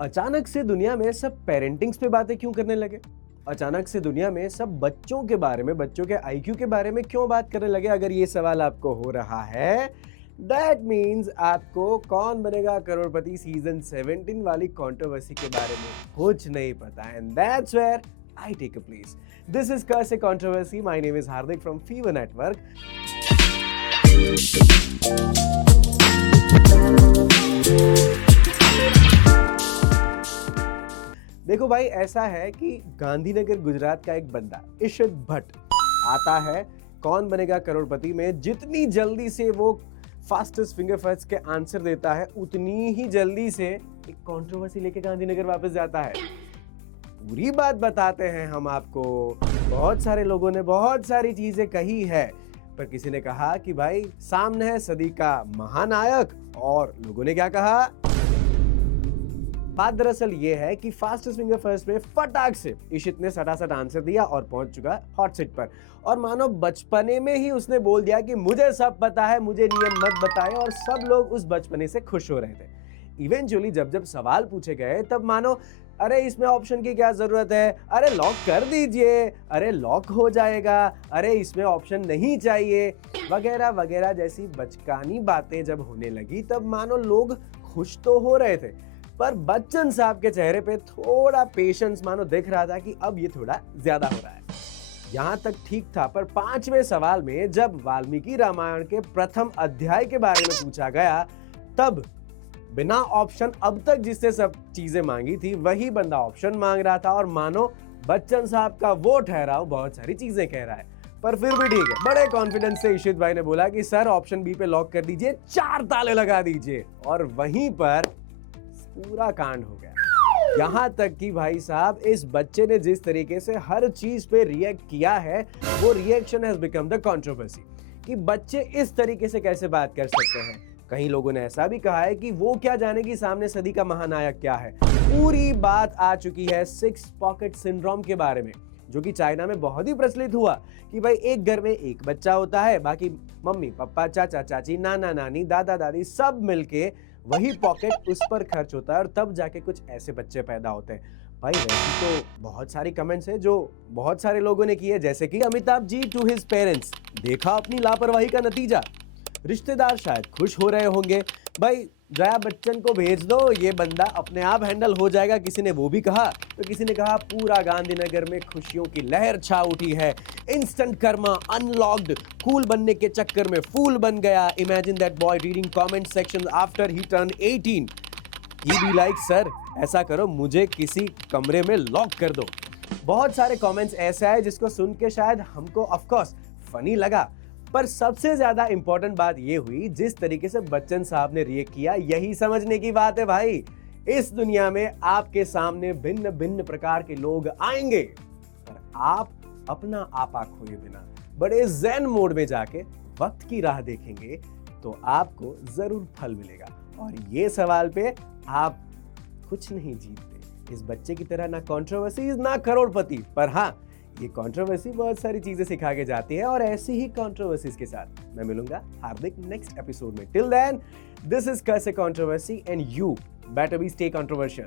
अचानक से दुनिया में सब पेरेंटिंग्स पे बातें क्यों करने लगे? अचानक से दुनिया में सब बच्चों के बारे में, बच्चों के आईक्यू के बारे में क्यों बात करने लगे? अगर ये सवाल आपको हो रहा है, दैट मीन्स आपको कौन बनेगा करोड़पति सीजन 17 वाली कंट्रोवर्सी के बारे में कुछ नहीं पता, and that's where I take a place. This is Curse a Controversy. My name is Hardik from Fever Network. देखो भाई, ऐसा है कि गांधीनगर गुजरात का एक बंदा इशित भट्ट आता है कौन बनेगा करोड़पति में। जितनी जल्दी से वो फास्टेस्ट फिंगर फर्स्ट के आंसर देता है, उतनी ही जल्दी से एक कंट्रोवर्सी लेके गांधीनगर वापस जाता है। पूरी बात बताते हैं हम आपको। बहुत सारे लोगों ने बहुत सारी चीजें कही है, पर किसी ने कहा कि भाई सामने है सदी का महानायक, और लोगों ने क्या कहा? बात दरअसल ये है कि फास्टेस्ट फिंगर फर्स्ट में फटाक से इशित ने सटासट आंसर दिया और पहुंच चुका हॉट सीट पर। और मानो बचपने में ही उसने बोल दिया कि मुझे सब पता है, मुझे नियम मत बताएं, और सब लोग उस बचपने से खुश हो रहे थे। इवेंचुअली जब सवाल पूछे गए, तब मानो अरे इसमें ऑप्शन की क्या जरूरत है, अरे लॉक कर दीजिए, अरे लॉक हो जाएगा, अरे इसमें ऑप्शन नहीं चाहिए, वगैरह वगैरह जैसी बचकानी बातें जब होने लगी, तब मानो लोग खुश तो हो रहे थे, पर बच्चन साहब के चेहरे पे थोड़ा पेशेंस मानो दिख रहा था कि अब ये थोड़ा ज्यादा हो रहा है। यहाँ तक ठीक था, पर 5वें सवाल में जब वाल्मीकि रामायण के प्रथम अध्याय के बारे में पूछा गया, तब बिना ऑप्शन अब तक जिससे सब चीजें मांगी थी, वही बंदा ऑप्शन मांग रहा था, और मानो बच्चन साहब का वो ठहराव बहुत सारी चीजें कह रहा है। पर फिर भी ठीक है, बड़े कॉन्फिडेंस से इशित भाई ने बोला कि सर ऑप्शन बी पे लॉक कर दीजिए, 4 ताले लगा दीजिए, और वहीं पर पूरा कांड हो गया। यहाँ तक कि भाई साहब, इस बच्चे ने जिस तरीके से हर चीज पे रिएक्ट किया है, वो reaction has become the controversy कि बच्चे इस तरीके से कैसे बात कर सकते हैं। कई लोगों ने ऐसा भी कहा है कि वो क्या जाने कि सामने सदी का महानायक क्या है। पूरी बात आ चुकी है 6 पॉकेट सिंड्रोम के बारे में, जो कि चाइना में बहुत ही प्रचलित हुआ कि भाई एक घर में एक बच्चा होता है, बाकी मम्मी पापा, चाचा चाची, नाना नानी, दादा दादी सब मिलके वही पॉकेट उस पर खर्च होता है, और तब जाके कुछ ऐसे बच्चे पैदा होते हैं। भाई वैसे तो बहुत सारी कमेंट्स हैं जो बहुत सारे लोगों ने किए, जैसे कि Amitabh ji to his parents, देखा अपनी लापरवाही का नतीजा, रिश्तेदार शायद खुश हो रहे होंगे, भाई जया बच्चन को भेज दो, ये बंदा अपने आप हैंडल हो जाएगा, किसी ने वो भी कहा। तो किसी ने कहा पूरा गांधीनगर में खुशियों की लहर छा उठी है, इंस्टेंट कर्मा अनलॉक्ड, कूल बनने के चक्कर में फूल बन गया, imagine that boy reading comment section after he turn 18, he be like sir ऐसा करो, मुझे किसी कमरे में लॉक कर दो। बहुत सारे कमेंट्स ऐसे आए जिसको सुन के शायद हमको ऑफ कोर्स फनी लगा, पर सबसे ज्यादा इंपॉर्टेंट बात ये हुई जिस तरीके से बच्चन साहब ने रिएक्ट किया। यही समझने की बात है भाई, इस दुनिया में आपके सामने भिन्न भिन्न प्रकार के लोग आएंगे, पर आप अपना आपा खोए बिना बड़े ज़ेन मोड में जाके वक्त की राह देखेंगे तो आपको जरूर फल मिलेगा। और ये सवाल पे आप कुछ नहीं जीतते, इस बच्चे की तरह ना कंट्रोवर्सीज ना करोड़पति, पर हाँ ये कंट्रोवर्सी बहुत सारी चीजें सिखा के जाती है। और ऐसी ही कंट्रोवर्सीज के साथ मैं मिलूंगा हार्दिक नेक्स्ट एपिसोड में। Till then, this is curse a controversy and you better be stay controversial.